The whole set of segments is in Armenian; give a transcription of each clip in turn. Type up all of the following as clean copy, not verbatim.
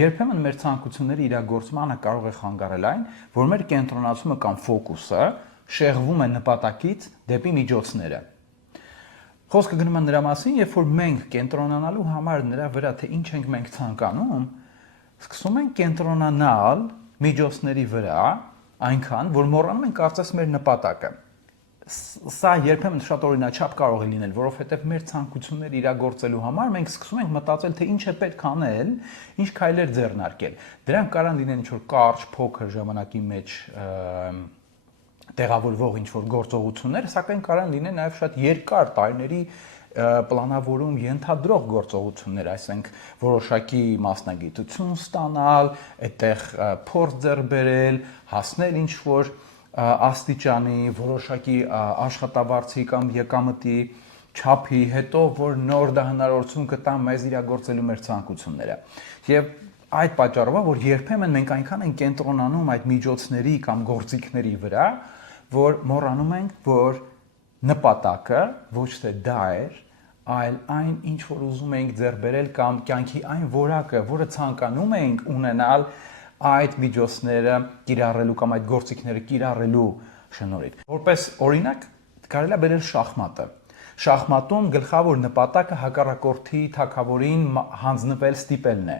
երբեմն մեր ցանկությունների իրագործմանը կարող է խանգարել այն, որ մեր կենտրոնացումը կամ ֆոկուսը շեղվում է նպատակից դեպի միջոցները։ Խոսքը գնում է նրա մասին, երբ որ մենք կենտրոնանալու համար նրա վրա, թե ինչ ենք մենք ցանկանում, սկսում ենք կենտրոնանալ միջոցների վրա, այնքան, որ մոռանում ենք կարծես մեր նպատակը։ Սա երբեմն շատ օրինաչափ կարող է լինել, որովհետև մեր ցանկությունները իրագործելու համար մենք սկսում ենք մտածել, թե ինչ է պետք անել, ինչ քայլեր ձեռնարկել։ Դրանք կարող լինեն ինչ-որ կարճ, փոքր ժամանակի մեջ տեղավորվող ինչ-որ գործողություններ, սակայն կարող լինեն նաև շատ երկար տարիների պլանավորում ենթադրող գործողություններ, այսինքն որոշակի մասնագիտություն ստանալ, այդտեղ փորձ ձեռք բերել, հասնել ինչ-որ աստիճանի, որոշակի աշխատավարձի կամ եկամտի չափի, հետո որ նոր դա հնարավորություն կտա մեզ իրագործելու մեր ցանկությունները։ Եվ այդ պատճառով է, որ երբեմն մենք այնքան ենք կենտրոնանում այդ միջոցների կամ գործիքների վրա, որ մոռանում ենք, որ նպատակը ոչ թե դա էր, այլ այն, ինչ որ ուզում ենք ձեռք բերել կամ կյանքի այն որակը, որը ցանկանում ենք ունենալ այդ միջոցները կիրառելու կամ այդ գործիքները կիրառելու շնորհիվ։ Որպես օրինակ կարելի է բերել շախմատը։ Շախմատում գլխավոր նպատակը հակառակորդի թագավորին հանձնվել ստիպելն է։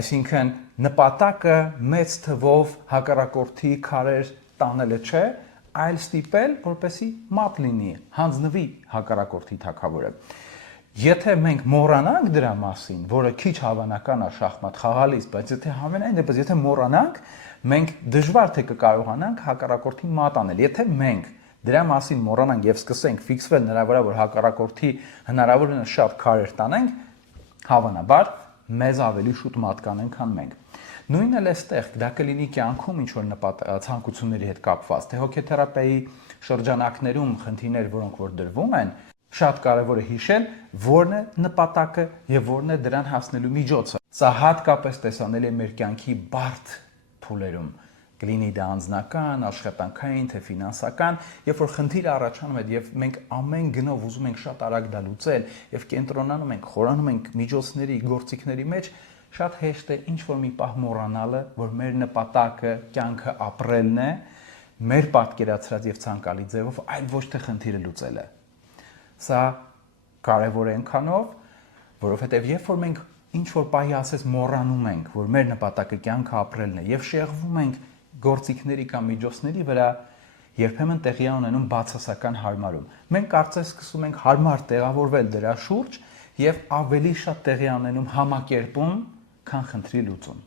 Այսինքն նպատակը մեծ թվով հակառակորդի քարեր տանելը չէ, այլ ստիպել, որպեսզի մատ լինի, հանձնվի հակառակորդի թագավորը։ Եթե մենք մոռանանք դրա մասին, որը քիչ հավանական է շախմատ խաղալիս, բայց եթե համենայն դեպս եթե մոռանանք, մենք դժվար թե կկարողանանք հակառակորդին մատ անել։ Եթե մենք դրա մասին մոռանանք եւ սկսենք ֆիքսվել նրա վրա, որ հակառակորդի հնարավորինս շատ քարեր տանենք, հավանաբար մեզ ավելի շուտ մատ կանեն, քան մենք։ Նույնն էլ էստեղ դա կլինի կյանքում ինչ-որ ցանկությունների հետ կապված, թե հոգեթերապիայի շրջանակներում խնդիրներ, որոնք որ դրվում են, շատ կարևոր է հիշել, որն է նպատակը եւ որն է դրան հասնելու միջոցը։ Սա հատկապես տեսանելի է մեր կյանքի բարդ փուլերում, կլինի դա անձնական, աշխատանքային, թե ֆինանսական, երբ որ խնդիրը առաջանում է եւ մենք ամեն գնով ուզում ենք շատ արագ դա լուծել եւ կենտրոնանում ենք, խորանում ենք միջոցների, գործիքների մեջ, շատ հեշտ է ինչ-որ մի պահ մոռանալը, որ մեր նպատակը կյանքը ապրելն է, մեր պատկերացրած եւ ցանկալի ձևով, այլ ոչ թե խնդիրը լուծելը։ Սա կարևոր է այնքանով, որովհետեւ երբ որ մենք ինչ-որ պահի ասես մոռանում ենք, որ մեր նպատակը կյանքը ապրելն է եւ շեղվում ենք գործիքների կամ միջոցների վրա, երբեմն տեղի է ունենում բացասական հարմարում։ Մենք կարծես սկսում ենք հարմար տեղավորվել դրա շուրջ եւ ավելի շատ տեղի ունենում համակերպում, քան խնդրի լուծում։